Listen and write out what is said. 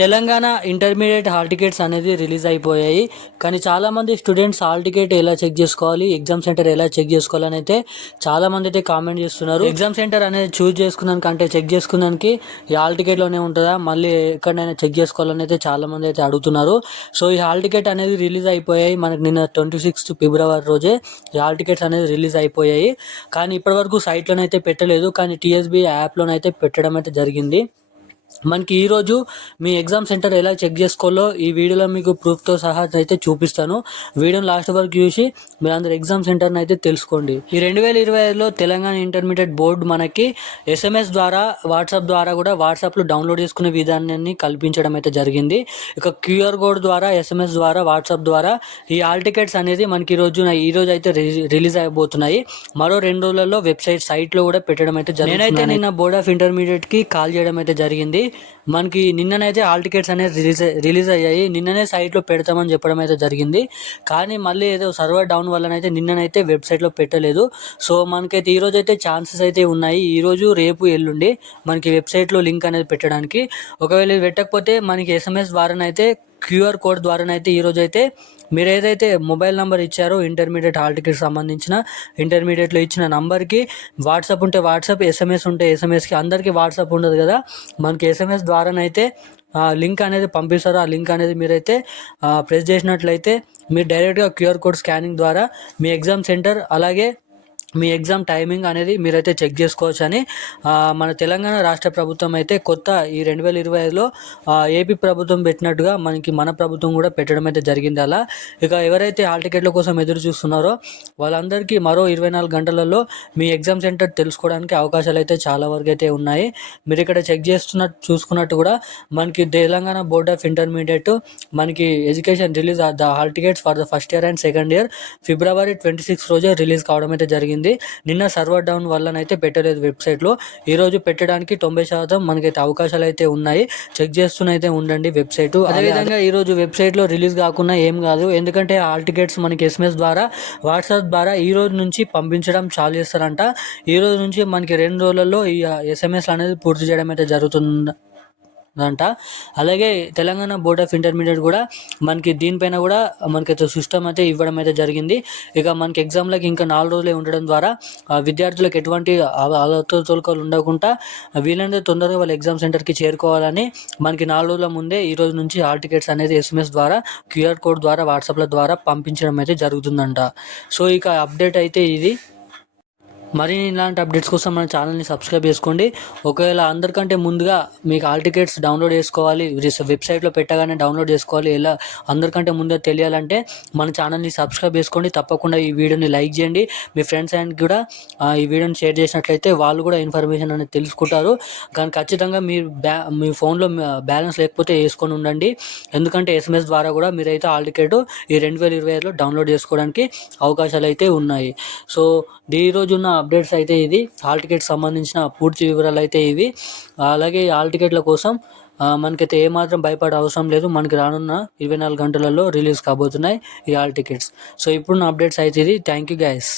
Telangana intermediate hall tickets అనేది release అయిపోయాయి. కానీ చాలామంది స్టూడెంట్స్ హాల్ టికెట్ ఎలా చెక్ చేసుకోవాలి, ఎగ్జామ్ సెంటర్ ఎలా చెక్ చేసుకోవాలని అయితే చాలామంది అయితే కామెంట్ చేస్తున్నారు. ఎగ్జామ్ సెంటర్ అనేది చూస్ చేసుకున్నానికి అంటే చెక్ చేసుకున్నానికి ఈ హాల్ టికెట్లోనే ఉంటుందా, మళ్ళీ ఎక్కడైనా చెక్ చేసుకోవాలని అయితే చాలామంది అయితే అడుగుతున్నారు. సో ఈ హాల్ టికెట్ అనేది రిలీజ్ అయిపోయాయి. మనకి నిన్న 26 ఫిబ్రవరి రోజే ఈ హాల్ టికెట్స్ అనేది రిలీజ్ అయిపోయాయి. కానీ ఇప్పటివరకు సైట్లోనైతే పెట్టలేదు, కానీ టీఎస్బీ యాప్లోనైతే పెట్టడం అయితే జరిగింది. మనకి ఈరోజు మీ ఎగ్జామ్ సెంటర్ ఎలా చెక్ చేసుకోవాలో ఈ వీడియోలో మీకు ప్రూఫ్తో సహా అయితే చూపిస్తాను. వీడియోని లాస్ట్ వరకు చూసి మీరు అందరు ఎగ్జామ్ సెంటర్ని అయితే తెలుసుకోండి. ఈ 2025లో తెలంగాణ ఇంటర్మీడియట్ బోర్డు మనకి SMS ద్వారా, వాట్సాప్ ద్వారా కూడా వాట్సాప్లో డౌన్లోడ్ చేసుకునే విధానాన్ని కల్పించడం అయితే జరిగింది. ఇక QR కోడ్ ద్వారా, SMS ద్వారా, వాట్సాప్ ద్వారా ఈ హాల్ టికెట్స్ అనేది మనకి ఈరోజు అయితే రిలీజ్ అయిపోతున్నాయి. మరో 2 రోజులలో వెబ్సైట్ సైట్లో కూడా పెట్టడం అయితే జరిగింది. నేనైతే నిన్న బోర్డ్ ఆఫ్ ఇంటర్మీడియట్కి కాల్ చేయడం అయితే జరిగింది. మనకి నిన్ననైతే హాల్ టికెట్స్ అనేది రిలీజ్ అయ్యాయి. నిన్ననే సైట్లో పెడతామని చెప్పడం అయితే జరిగింది. కానీ మళ్ళీ ఏదో సర్వర్ డౌన్ వల్లనైతే నిన్ననైతే వెబ్సైట్లో పెట్టలేదు. సో మనకైతే ఈరోజు అయితే ఛాన్సెస్ అయితే ఉన్నాయి. ఈరోజు, రేపు, ఎల్లుండి మనకి వెబ్సైట్లో లింక్ అనేది పెట్టడానికి. ఒకవేళ ఇది పెట్టకపోతే మనకి SMS ద్వారానైతే, QR కోడ్ ద్వారానైతే ఈరోజు అయితే మీరు ఏదైతే మొబైల్ నెంబర్ ఇచ్చారో ఇంటర్మీడియట్ హాల్ టికెట్ సంబంధించిన ఇంటర్మీడియట్లో ఇచ్చిన నంబర్కి వాట్సాప్ ఉంటే వాట్సాప్, SMS ఉంటే SMSకి, అందరికీ వాట్సాప్ ఉండదు కదా, మనకి SMS ద్వారానైతే లింక్ అనేది పంపిస్తారు. ఆ లింక్ అనేది మీరైతే ప్రెస్ చేసినట్లయితే మీరు డైరెక్ట్గా QR కోడ్ స్కానింగ్ ద్వారా మీ ఎగ్జామ్ సెంటర్ అలాగే మీ ఎగ్జామ్ టైమింగ్ అనేది మీరైతే చెక్ చేసుకోవచ్చు అని మన తెలంగాణ రాష్ట్ర ప్రభుత్వం అయితే కొత్త ఈ 2025లో ఏపీ ప్రభుత్వం పెట్టినట్టుగా మన ప్రభుత్వం కూడా పెట్టడం అయితే జరిగింది. అలా ఇక ఎవరైతే హాల్ టికెట్ల కోసం ఎదురు చూస్తున్నారో వాళ్ళందరికీ మరో 24 గంటలలో మీ ఎగ్జామ్ సెంటర్ తెలుసుకోవడానికి అవకాశాలు అయితే చాలా వరకు అయితే ఉన్నాయి. మీరు ఇక్కడ చెక్ చూసుకున్నట్టు కూడా మనకి తెలంగాణ బోర్డ్ ఆఫ్ ఇంటర్మీడియట్ మనకి education release the hall tickets for the first year and second year February 26 రోజే రిలీజ్ కావడం అయితే జరిగింది. నిన్న సర్వర్ డౌన్ వల్లనైతే పెట్టలేదు వెబ్సైట్లో. ఈరోజు పెట్టడానికి 90% మనకైతే అవకాశాలు అయితే ఉన్నాయి. చెక్ చేస్తూనైతే ఉండండి వెబ్సైట్. అదేవిధంగా ఈరోజు వెబ్సైట్లో రిలీజ్ కాకుండా ఏం కాదు, ఎందుకంటే హాల్ టికెట్స్ మనకి SMS ద్వారా, వాట్సాప్ ద్వారా ఈ రోజు నుంచి పంపించడం చాలు చేస్తారంట. ఈ రోజు నుంచి మనకి 2 రోజులలో ఈ SMS అనేది పూర్తి చేయడం అయితే జరుగుతుంది అంట. అలాగే తెలంగాణ బోర్డ్ ఆఫ్ ఇంటర్మీడియట్ కూడా మనకి దీనిపైన కూడా మనకైతే సిస్టమ్ అయితే ఇవ్వడం అయితే జరిగింది. ఇక మనకి ఎగ్జామ్లకి ఇంకా 4 రోజులే ఉండడం ద్వారా విద్యార్థులకు ఎటువంటి తొలకలు ఉండకుండా వీలైనంత తొందరగా వాళ్ళ ఎగ్జామ్ సెంటర్కి చేరుకోవాలని మనకి 4 రోజుల ముందే ఈ రోజు నుంచి హాల్ టికెట్స్ అనేది SMS ద్వారా, QR కోడ్ ద్వారా, వాట్సాప్ల ద్వారా పంపించడం అయితే జరుగుతుందంట. సో ఇక అప్డేట్ అయితే ఇది. మరిన్ని ఇలాంటి అప్డేట్స్ కోసం మన ఛానల్ని సబ్స్క్రైబ్ చేసుకోండి. ఒకవేళ అందరికంటే ముందుగా మీకు హాల్ టికెట్స్ డౌన్లోడ్ చేసుకోవాలి, వెబ్సైట్లో పెట్టగానే డౌన్లోడ్ చేసుకోవాలి, ఎలా అందరికంటే ముందుగా తెలియాలంటే మన ఛానల్ని సబ్స్క్రైబ్ చేసుకోండి. తప్పకుండా ఈ వీడియోని లైక్ చేయండి. మీ ఫ్రెండ్స్ అండ్ కూడా ఈ వీడియోని షేర్ చేసినట్లయితే వాళ్ళు కూడా ఇన్ఫర్మేషన్ అనేది తెలుసుకుంటారు. కానీ ఖచ్చితంగా మీ ఫోన్లో బ్యాలెన్స్ లేకపోతే వేసుకొని ఉండండి. ఎందుకంటే SMS ద్వారా కూడా మీరైతే హాల్ టికెట్ ఈ 2025లో డౌన్లోడ్ చేసుకోవడానికి అవకాశాలు అయితే ఉన్నాయి. సో ఈరోజు ఉన్న అప్డేట్స్ అయితే ఇది. హాల్ టికెట్ సంబంధించిన పూర్తి వివరాలు అయితే ఇవి. అలాగే హాల్ టికెట్ల కోసం మనకైతే ఏమాత్రం భయపడే అవసరం లేదు. మనకి రానున్న 24 గంటలలో రిలీజ్ కాబోతున్నాయి ఈ హాల్ టికెట్స్. సో ఇప్పుడున్న అప్డేట్స్ అయితే ఇది. Thank you guys.